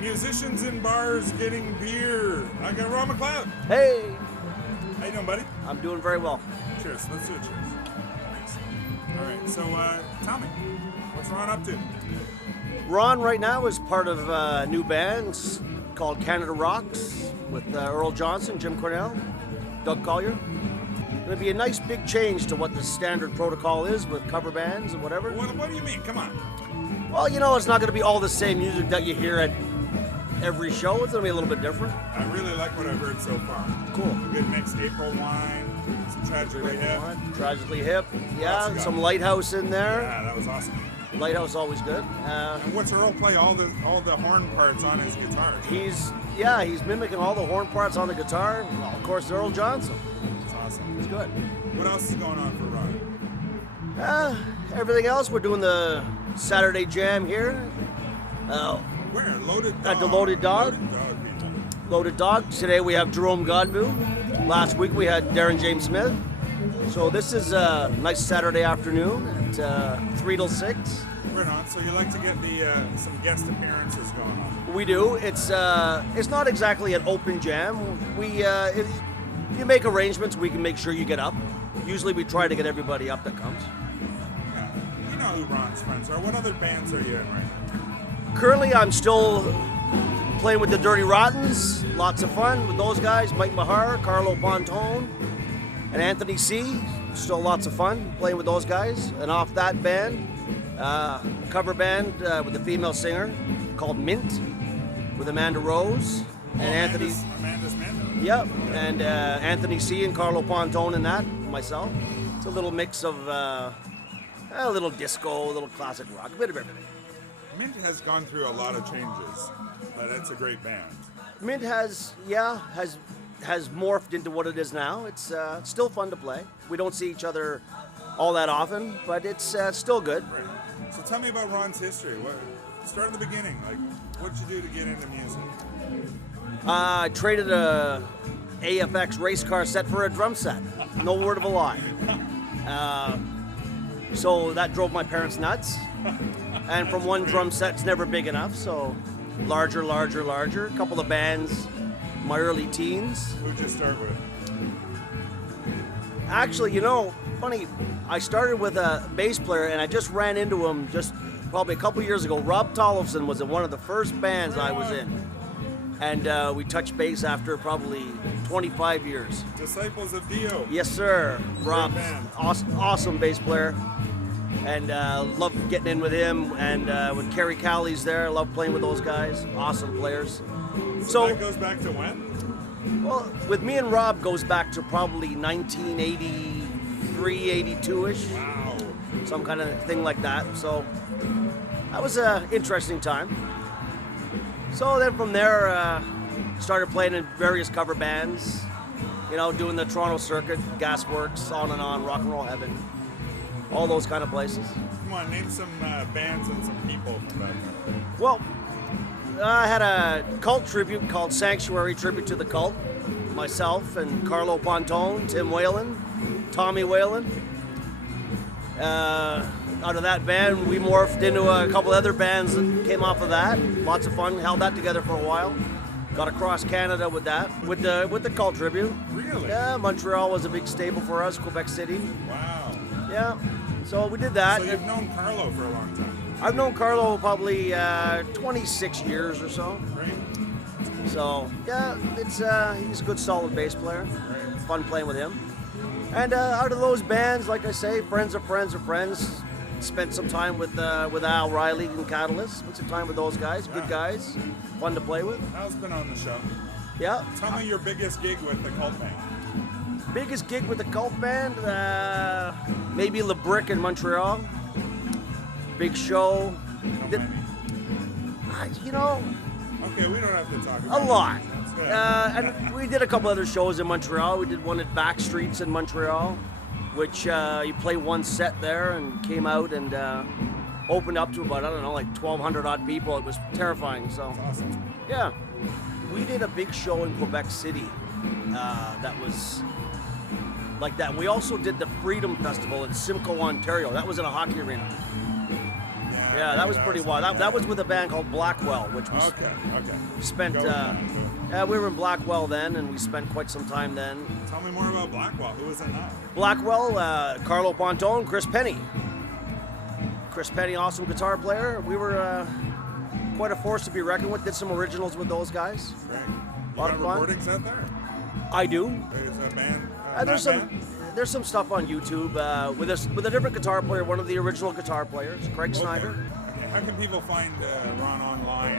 Musicians in bars getting beer. I got Ron McLeod. Hey, How you doing, buddy? I'm doing very well. Cheers. Let's do a cheers. Thanks. All right. So tell me, what's Ron up to? Ron right now is part of a new band called Canada Rocks with Earl Johnson, Jim Cornell, Doug Collier. Going to be a nice big change to what the standard protocol is with cover bands and whatever. What do you mean? Come on. Well, you know, it's not going to be all the same music that you hear at every show. It's going to be a little bit different. I really like what I've heard so far. Cool. Good mix. April Wine, some Tragically Hip. Tragically Hip. else Yeah, you got? some Lighthouse in there. Yeah, that was awesome. Lighthouse always good. And what's Earl play? All the horn parts on his guitar. He's mimicking all the horn parts on the guitar. Well, of course, Earl Johnson. It's awesome. He's good. What else is going on for Ron? Everything else, we're doing the Saturday Jam here. Where? Loaded Dog. At the Loaded Dog. Loaded Dog, people. Loaded Dog. Today we have Jerome Godbout. Last week we had Darren James Smith. So this is a nice Saturday afternoon at 3 till 6. Right on. So you like to get the some guest appearances going on? We do. It's not exactly an open jam. If you make arrangements, we can make sure you get up. Usually we try to get everybody up that comes. Yeah. You know who Ron's friends are. What other bands are you in right now? Currently, I'm still playing with the Dirty Rottens. Lots of fun with those guys. Mike Mahar, Carlo Pontone, and Anthony C. Still lots of fun playing with those guys. And off that band, cover band with a female singer called Mint with Amanda Rose and Anthony. Amanda's Mando. Yep, and Anthony C. and Carlo Pontone in that, myself. It's a little mix of a little disco, a little classic rock, a bit of everything. Mint has gone through a lot of changes, but it's a great band. Mint has morphed into what it is now. It's still fun to play. We don't see each other all that often, but it's still good. Right. So tell me about Ron's history. Start at the beginning. Like, what'd you do to get into music? I traded a AFX race car set for a drum set. No word of a lie. So that drove my parents nuts. And from one drum set, it's never big enough. So larger. A couple of bands, my early teens. Who'd you start with? Actually, you know, funny, I started with a bass player and I just ran into him just probably a couple years ago. Rob Tollefson was in one of the first bands I was in. And we touched base after probably 25 years. Disciples of Dio. Yes, sir. Rob, band. awesome bass player. And love getting in with him. And when Kerry Cowley's there, I love playing with those guys. Awesome players. So that goes back to when? Well, with me and Rob goes back to probably 1983, 82-ish. Wow. Some kind of thing like that. So that was an interesting time. So then from there, started playing in various cover bands, you know, doing the Toronto circuit, Gasworks, On and On, Rock and Roll Heaven, all those kind of places. Come on, name some bands and some people from that. Well, I had a cult tribute called Sanctuary, Tribute to the Cult. Myself and Carlo Pontone, Tim Whalen, Tommy Whalen. Out of that band, we morphed into a couple other bands that came off of that. Lots of fun. Held that together for a while. Got across Canada with that, with the cult tribute. Really? Yeah, Montreal was a big staple for us. Quebec City. Wow. Yeah. So we did that. So you've known Carlo for a long time. I've known Carlo probably 26 years or so. Great. So yeah, it's he's a good solid bass player. Right. Fun playing with him. And out of those bands, like I say, friends are friends are friends. Spent some time with Al Riley and Catalyst. Spent some time with those guys. Good guys. Fun to play with. Al's been on the show. Yeah. Tell me your biggest gig with the cult band. Biggest gig with the cult band? Maybe Le Brick in Montreal. Big show. You know, Okay, we don't have to talk a about lot. Yeah. And we did a couple other shows in Montreal. We did one at Backstreets in Montreal, which you play one set there and came out and opened up to about, I don't know, like 1,200 odd people. It was terrifying. So, Awesome. yeah. We did a big show in Quebec City that was like that. We also did the Freedom Festival in Simcoe, Ontario. That was in a hockey arena. Yeah, Yeah, that was pretty wild. That was with a band called Blackwell, which was Okay. spent. Go with that. Yeah, we were in Blackwell then, and we spent quite some time then. Tell me more about Blackwell. Who was in that? Blackwell, Carlo Pontone, Chris Penny. Chris Penny, awesome guitar player. We were quite a force to be reckoned with. Did some originals with those guys. Great. You Lot got of fun. recordings out there? I do. There's a band. There's some stuff on YouTube with a different guitar player, one of the original guitar players, Craig Snyder. Okay. How can people find Ron online?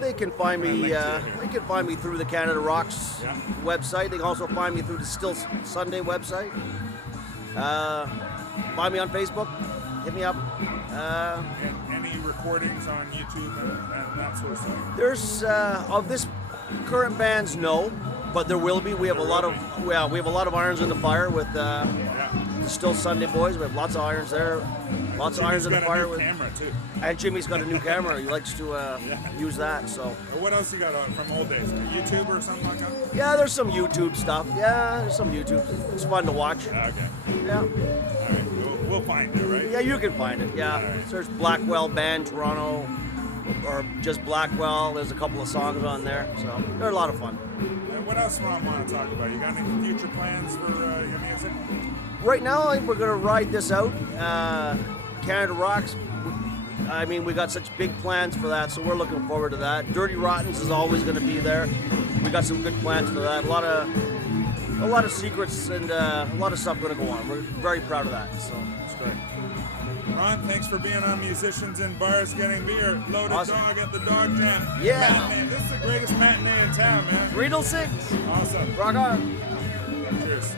They can find me. They can find me through the Canada Rocks Yeah. website. They can also find me through the Still Sunday website. Find me on Facebook. Hit me up. Any recordings on YouTube and that sort of stuff? There's of this current bands, no, but there will be. We have a lot of we have a lot of irons in the fire with Yeah. the Still Sunday boys. We have lots of irons there. Lots of irons in the Jimmy's got fire a new with. camera too. And Jimmy's got a new camera. He likes to use that. So What else you got on from old days? YouTube or something like that? yeah, there's some YouTube stuff. Yeah, there's some YouTube. It's fun to watch. Okay. Yeah, All right. We'll find it, right? yeah, you can find it. Yeah, there's Blackwell Band Toronto, or just Blackwell. There's a couple of songs on there, so they're a lot of fun. And what else Ron want to talk about? You got any future plans for your music? Right now, I think we're gonna ride this out. Canada Rocks. I mean, we got such big plans for that, so we're looking forward to that. Dirty Rottens is always going to be there. We got some good plans for that. A lot of secrets and a lot of stuff going to go on. We're very proud of that, so it's great. Ron, thanks for being on Musicians in Bars Getting Beer. Loaded Awesome. Dog at the Dog Jam. Yeah. Matinee. This is the greatest matinee in town, man. 3 till 6. Awesome. Rock on. Cheers.